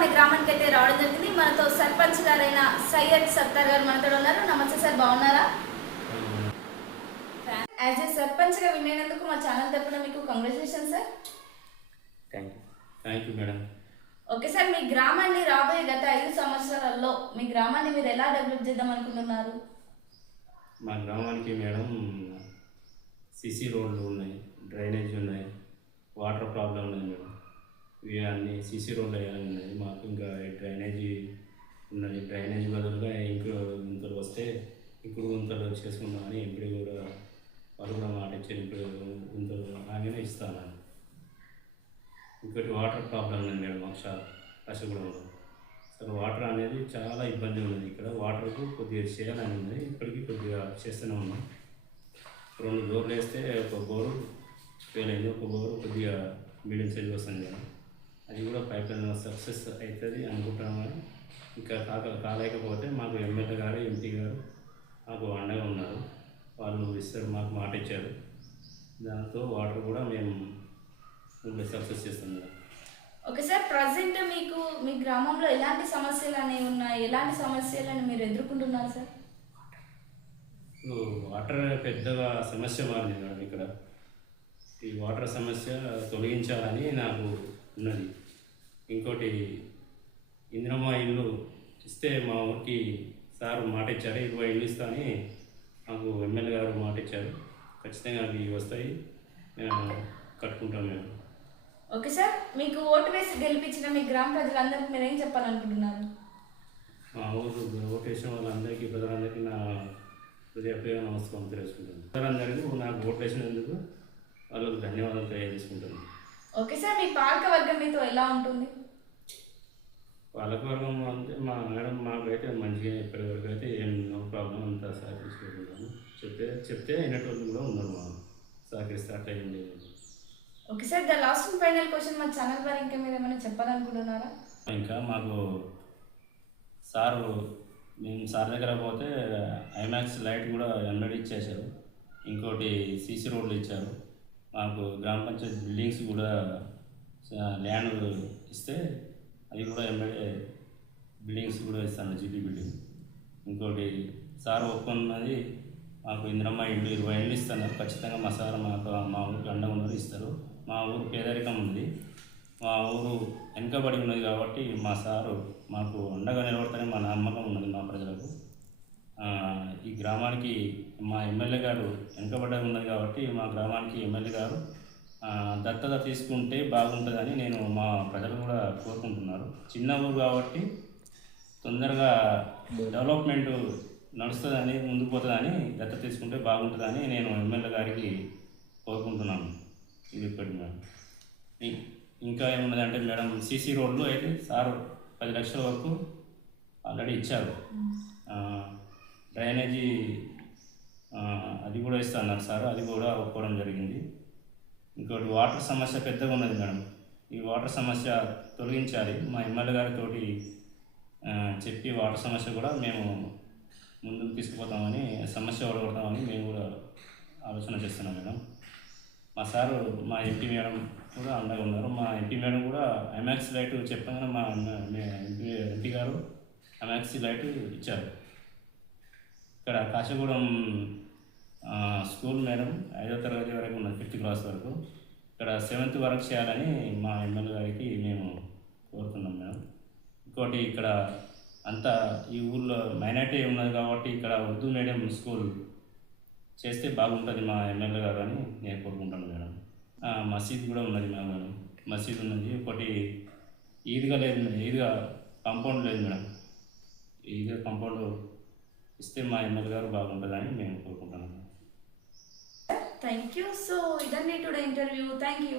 మన గ్రామానికి అయితే రావడం జరిగింది. మనతో సర్పంచ్ గారైన సయ్యద్ సత్తార్ గారు మనతో ఉన్నారు. నమస్తే సార్, బాగున్నారా? యాజ్ ఏ సర్పంచ్ గా వినేందుకు మా ఛానల్ తరపున మీకు congratulation sir. Thank you madam. Okay sir, మీ గ్రామాన్ని రాబోయే గత 5 సంవత్సరాలలో మీ గ్రామాన్ని మీరు ఎలా డెవలప్ చేద్దాం అనుకుంటున్నారు? మా గ్రామానికి మేడం సిసి రోడ్లు ఉన్నాయి, డ్రైనేజ్ ఉన్నాయి, వాటర్ ప్రాబ్లం ఉన్నది మేడం. ఇవి అన్నీ సిసి రోడ్లు వేయాలని ఉన్నది మాకు. ఇంకా డ్రైనేజీ ఉన్నది. డ్రైనేజ్ బదులుగా ఇంకో గుంతలు వస్తే ఇప్పుడు గుంతలు చేసుకుందామని ఇప్పుడు కూడా వాళ్ళు కూడా మాట ఇచ్చారు. ఇప్పుడు గుంతలు ఆగానే ఇస్తాను. ఇంకోటి వాటర్ ప్రాబ్లం ఉన్నది మేడం మాకు కష్టగూడెంలో. అసలు వాటర్ అనేది చాలా ఇబ్బంది ఉన్నది. ఇక్కడ వాటర్కు కొద్దిగా చేయాలని ఉన్నది. ఇప్పటికీ కొద్దిగా చేస్తూనే ఉన్నాం. 2 బోర్లు వేస్తే ఒక బోరు ఫెయిల్ అయింది, ఒక బోరు కొద్దిగా మీడియం సైజ్ వస్తుంది కదా, అది కూడా పైప్ లైన్ సక్సెస్ అవుతుంది అనుకుంటున్నాం. కానీ ఇంకా కాలేకపోతే మాకు ఎమ్మెల్యే గారు, ఎంపీ గారు మాకు అండగా ఉన్నారు. వాళ్ళు ఇస్తారు, మాకు మాట ఇచ్చారు. దాంతో వాటర్ కూడా మేము సక్సెస్ చేస్తున్నాం. ఓకే సార్, ప్రజెంట్ మీకు మీ గ్రామంలో ఎలాంటి సమస్యలు అనేవి ఉన్నాయి? ఎలాంటి సమస్యలను మీరు ఎదుర్కొంటున్నారు సార్? వాటర్ పెద్దగా సమస్య మారింది మేడం. ఇక్కడ ఈ వాటర్ సమస్య తొలగించాలని నాకు ఉన్నది. ఇంకోటి ఇంద్రమ్మ ఇల్లు ఇస్తే మా ఊరికి సార్ మాట ఇచ్చారు, 20 ఇల్లు ఇస్తా అని మాకు ఎమ్మెల్యే గారు మాట ఇచ్చారు. ఖచ్చితంగా అవి వస్తాయి, కట్టుకుంటాం మేము. ఓకే సార్, మీకు ఓటు వేసి గెలిపించిన మీ గ్రామ ప్రజలందరికీ మీరు ఏం చెప్పాలనుకుంటున్నారు? మా ఊరు ఓటు వేసిన వాళ్ళందరికీ, ప్రజలందరికీ నా హృదయపూర్వక నమస్కారం తెలుసుకుంటాను. ప్రజలందరికీ నాకు ఓటు వేసినందుకు వాళ్ళకు ధన్యవాదాలు తెలియజేసుకుంటాను. ఓకే సార్, మీ పాలక వర్గం మీతో ఎలా ఉంటుంది? పాలకవర్గం అంటే మా మేడం మాకైతే మంచిగా ఇప్పటివరకు అయితే ఏం నో ప్రాబ్లం, అంతా సహకరించుకుంటున్నాను. చెప్తే అయినటువంటి కూడా ఉన్నారు, మా సహకరిస్తే అట్లా ఏం లేదు. Okay sir, the last and final question మా ఛానల్ ద్వారా ఇంకా మీరు ఏమైనా చెప్పాలనుకుంటున్నారా? ఇంకా మాకు మేము సార్ దగ్గర పోతే ఐమాక్స్ లైట్ కూడా ఎన్నడూ ఇచ్చేశారు. ఇంకోటి సీసీ రోడ్లు ఇచ్చారు. మాకు గ్రామ పంచాయతీ బిల్డింగ్స్ కూడా ల్యాండ్ ఇస్తే అది కూడా ఎమ్మెల్యే బిల్డింగ్స్ కూడా ఇస్తాను, జీపీ బిల్డింగ్. ఇంకోటి సార్ ఒప్పుకున్నది మాకు ఇంద్రమ్మ ఇల్లు 20 ఇళ్ళు ఇస్తున్నారు. ఖచ్చితంగా మా సార్ మా ఊరికి అండగా ఉన్నది ఇస్తారు. మా ఊరు పేదరికం ఉంది, మా ఊరు వెనుకబడి ఉన్నది కాబట్టి మా సారు మాకు అండగా నిలబడతారని మా నమ్మకం ఉన్నది మా ప్రజలకు. ఈ గ్రామానికి మా ఎమ్మెల్యే గారు వెనుకబడ్డగా ఉన్నది కాబట్టి మా గ్రామానికి ఎమ్మెల్యే గారు దత్తత తీసుకుంటే బాగుంటుందని నేను మా ప్రజలు కూడా కోరుకుంటున్నారు. చిన్న ఊరు కాబట్టి తొందరగా డెవలప్మెంట్ నడుస్తుందని, ముందుకు పోతుందని, దత్తత తీసుకుంటే బాగుంటుందని నేను ఎమ్మెల్యే గారికి కోరుకుంటున్నాను. ఇది ఇప్పటి మేడం. ఇంకా ఏమున్నదంటే మేడం, సీసీ రోడ్లు అయితే సార్ 10 లక్షల వరకు ఆల్రెడీ ఇచ్చారు. డ్రైనేజీ అది కూడా ఇస్తున్నారు సార్, అది కూడా ఒప్పుకోవడం జరిగింది. ఇంకోటి వాటర్ సమస్య పెద్దగా ఉన్నది మేడం. ఈ వాటర్ సమస్య తొలగించాలి. మా ఎమ్మెల్యే గారితో చెప్పి వాటర్ సమస్య కూడా మేము ముందుకు తీసుకుపోతామని, సమస్య ఓడగొడతామని మేము కూడా ఆలోచన చేస్తున్నాం మేడం. మా సారు, మా ఎంపీ మేడం కూడా అండగా ఉన్నారు. మా ఎంపీ మేడం కూడా ఐమాక్స్ లైట్ చెప్పగానే మా ఎంపీ గారు ఐమాక్స్ లైట్ ఇచ్చారు. ఇక్కడ కాశగూడెం స్కూల్ మేడం 5వ తరగతి వరకు ఉన్నది, 5th క్లాస్ వరకు. ఇక్కడ 7th వరకు చేయాలని మా ఎమ్మెల్యే గారికి మేము కోరుతున్నాం మేడం. ఇంకోటి ఇక్కడ అంతా ఈ ఊళ్ళో మైనార్టీ ఉన్నది కాబట్టి ఇక్కడ ఉర్దూ మీడియం స్కూల్ చేస్తే బాగుంటుంది మా ఎమ్మెల్యే గారు అని నేను కోరుకుంటాను మేడం. మసీద్ కూడా ఉన్నది మేడం, మసీద్ ఉన్నది. ఒకటి ఈద్గా లేదు, ఈద్గా కాంపౌండ్ లేదు మేడం. ఈద్గా కాంపౌండ్ ఇస్తే మా ఎమ్మెల్యే గారు బాగుంటుందని మేము కోరుకుంటున్నాం. Thank you. సో ఇదండి టుడే ఇంటర్వ్యూ. Thank you.